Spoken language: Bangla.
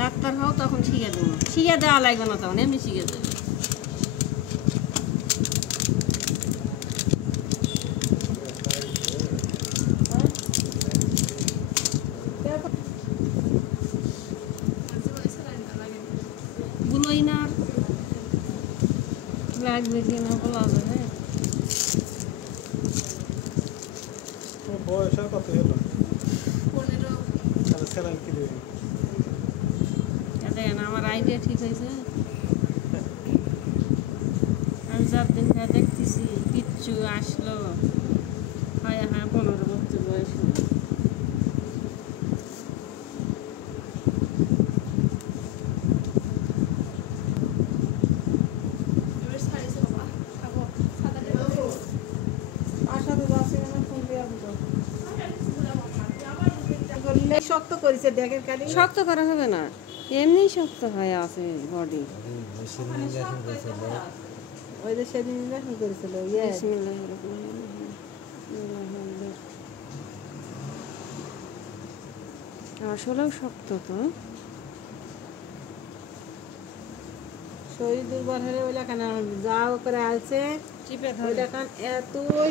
ডাক্তার হও তখন শিখে দেবো, শিখে দেওয়া লাগবে না, তখন এমনি শিখে দেবে। বুলোই না লাগবে কিনা বলা যাবে। বয়স আর কত হলো? 15। তাহলে স্যালাইন কি দেবে? দেখেন আমার আইডিয়া ঠিক হয়েছে। আমি 4 দিন ধরে দেখতেছি কিচ্ছু আসলো, হয় 15 বছর বয়স। এবার সাইজ বাবা খাবো সাদা দেব। আশাতে যাচ্ছে না ফোন দিয়ে করলে শক্ত করেছে ড্যাগের কালি। শক্ত করা হবে না, এমনি শক্ত হয়ে আছে বডি। ওই যে সেদিন ইনজেকশন করেছিল বিসমিল্লাহির রহমানির রহিম। আসলেও শক্ত তো। শরীর দুর্বল হলে ওইলা কেন যাও করে আছে চিপে ওইটা কান এতই